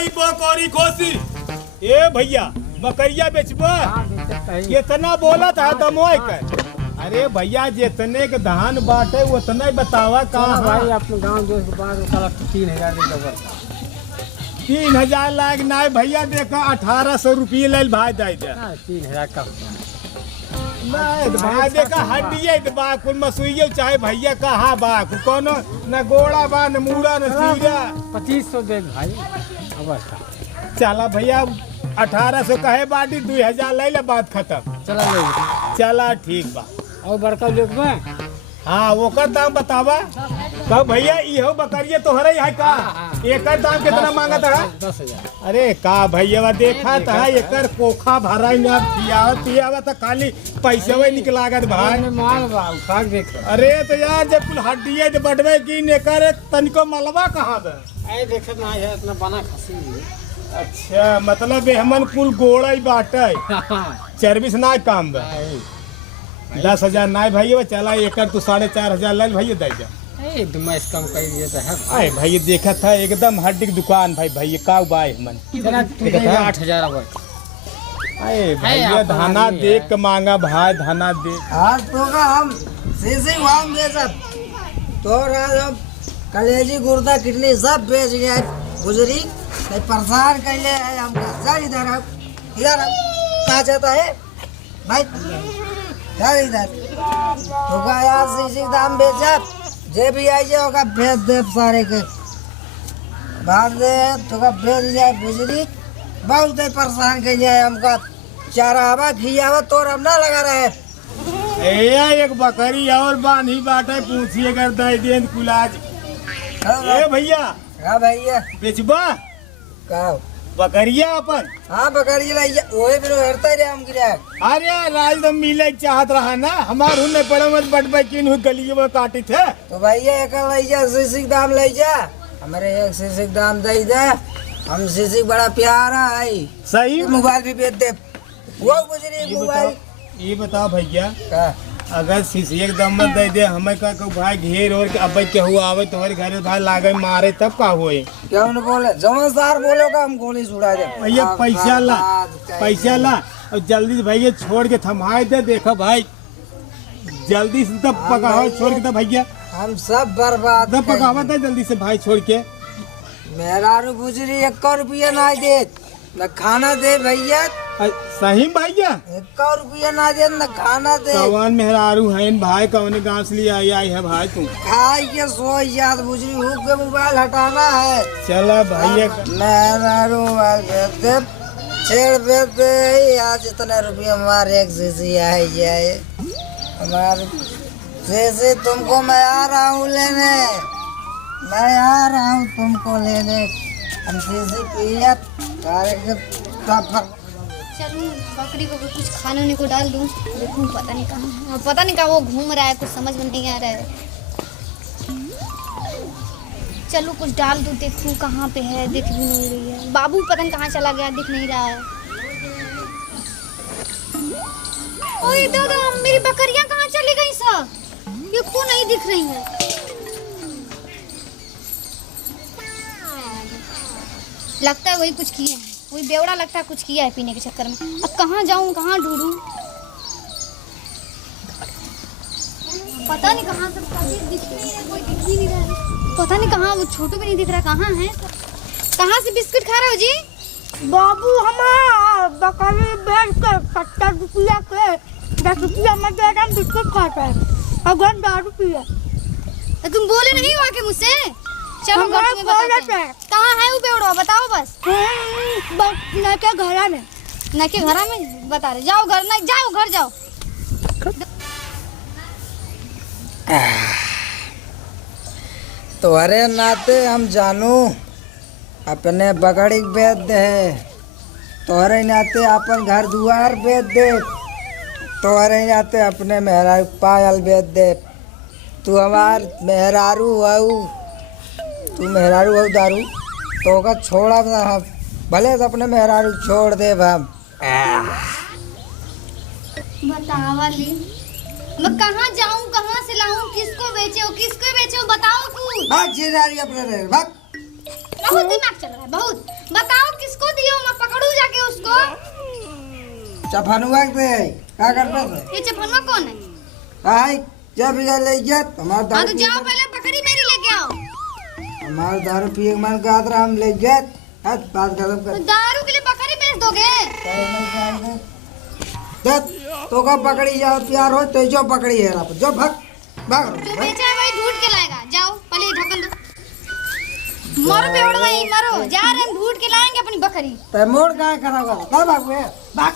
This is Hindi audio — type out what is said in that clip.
भाई बकरी खोसी। ए भैया बकरिया बेचबो? कितना बोला था दमोय कर? अरे भैया जितने के धान बांटे उतना ही बतावा कहाँ भाई अपने गांव जो के बाद 3000 देगा। 3000 लाख ना भैया, देखा 1800 रुपये ले भाई दे दे। 3000 का नहीं भाई देखा हड्डिये बा कुल मसुइयो चाहे भैया कहाँ बा कोनो न गोड़ा बा न मूड़ा न सीरा। 2500 दे भाई अवस्था। चला भैया 1800 कहे बाटी 2000 ले ले, बात खत्म। चला ठीक बा। और बड़का लोग में हाँ ओकर दाम बतावा। कब भैया इहो बकरिया तोहरे है का? एकर दाम कितना मांगा था? 10,000। अरे का भैया देखा था एकर कोखा भरा पियावा था, खाली पैसे वही निकलागत भाई। माल बा देख। अरे तो यार जब कुल हड्डिया जो बटवे की नेकर तनिको मलबा कहाँ दे? ऐ देखत ना है इतना बना खसी। अच्छा मतलब हमन कुल गोड़ा ही बाटे, चर्बीस ना काम बा। 10,000 ना भैया चला एकर तू 4,500 ले भैया दे जा। कम कर दिए तो है। अरे भाई देखा था एकदम हड्डी की दुकान भाई भैया का बाय मन 8,000 अब। अरे भैया धाना देख के मांगा भाई, धाना देख। आज तो का हम सीसी वाम बेचत तो हम कलेजी गुर्दा किडनी सब बेच गए। गुजरी नहीं परेशान कर ले हम इधर इधर कहाँ जाता है भाई? इधर तो का यार सीसी दाम बेचत जे भी आई जाए होगा भेज दे सारे के बाद दे तो का भेज जाए। गुजरी बहुत परेशान कर जाए हमका, चारावा खियावा तो हम ना लगा रहे। एक बकरी और बांधी बाटे पूछिए कर दे दे कुलाज। ए भैया हाँ भैया बेचबा का बकरिया अपन? हाँ बकरी लाइए ओए फिर हरता रे हम गिरा। अरे राज तो मिले चाहत रहा ना हमार हुने पड़े मत बटबे किन हुई गली में काटी थे। तो भैया एक लाइए सीसी दाम ले जा, हमारे एक सीसी दाम दे दे। हम सीसी बड़ा प्यारा है। सही मोबाइल भी बेच दे। वो गुजरी मोबाइल। ये बताओ भैया का अगर शीशी एकदम मत दे दे हमें का भाई घेर और अब क्या हुआ आवे तुम्हारे घर भाई लागे मारे तब का हुए? क्या उन्हें बोले जमादार बोलो का हम गोली छुड़ा दे। भैया पैसा ला और जल्दी से भैया छोड़ के थमाए दे। देखो भाई जल्दी से तब पकाओ छोड़ के तब भैया हम सब बर्बाद तब पकावा था जल्दी से भाई छोड़ के। मेरा गुजरी 1 रुपया ना दे न खाना दे भैया। सही भैया 1 रुपया ना दे न खाना दे। कौन मेहरारू है भाई कौन गाँव से लिए आई है भाई तू? खाई के सो याद गुजरी हुक के मोबाइल हटाना है। चला भैया मेहरारू मोबाइल भेज दे छेड़ भेज दे। आज इतने रुपये हमारे एक सीसी आई जाए हमारे सीसी तुमको मैं आ रहा हूँ लेने, मैं आ रहा हूँ तुमको लेने। हम सीसी पिया चलूं बकरी को भी कुछ खाने को डाल दूं, देखूं पता नहीं कहाँ वो घूम रहा है, कुछ समझ में नहीं आ रहा है। चलूं कुछ डाल दूं, देखूं कहाँ पे है, दिख भी नहीं रही है। बाबू पता नहीं कहाँ चला गया, दिख नहीं रहा है। ओए दादा मेरी बकरियां कहाँ चली गई सब? ये क्यों नहीं दिख रही है? लगता है वही कुछ किए हैं, वही बेवड़ा लगता है कुछ किया है पीने के चक्कर में। अब कहाँ जाऊँ कहाँ ढूंढूं? पता नहीं कहाँ सब दिख नहीं है, कोई दिख ही नहीं रहा है। पता नहीं कहाँ वो छोटू भी नहीं दिख रहा, कहाँ है? कहाँ से बिस्कुट खा रहे हो जी? बाबू हमारा बकरी बेच के 70 रुपया के 10 रुपया में दे रहा बिस्कुट खाता है और 10 रुपया। तो तुम बोले नहीं हो आके मुझसे? चलो घर में बताते हैं। कहाँ है वो बेवड़ा बताओ बस। न के घरा में, न के घरा में बता रहे। जाओ घर, नहीं जाओ घर जाओ। तुम्हारे नाते हम जानू अपने बकरी बेच दे, तुम्हारे नाते अपन घर दुआर बेच दे, तुम्हारे नाते अपने मेहरारू पायल बेच दे। तू हमार मेहरारू आऊ, तू मेहरारू आऊ दारू तो का छोड़ा भले तो अपने मेहरारू छोड़ दे भाम। बतावा ली मैं कहाँ जाऊँ, कहाँ से लाऊं, किसको बेचो बताओ तू। भाग जिरारी अपने रे भाग। बहुत दिमाग चल रहा है बहुत। बताओ किसको दियो, मैं पकड़ू जाके उसको। चफनुआ के क्या करता था? ये चपनवा कौन है? हाय जब इधर ले गया हमारे हाँ दारू तो जाओ पहले बकरी मेरी लेके आओ। हमारे दारू पिए के मन का आदरा हम ले गए। हद बात खत्म तो कर। दारू के लिए बकरी बेच दोगे? जब तो का पकड़ी जाओ प्यार हो तो जो पकड़ी है रात जो भाग भाग जो बेचा है वही ढूंढ के लाएगा। जाओ पहले ये ढक्कन दो। मरो बेवड़ वही मरो। जा रहे हम ढूंढ के लाएंगे अपनी बकरी। तो मोड़ कहाँ खड़ा हुआ? भाग भाग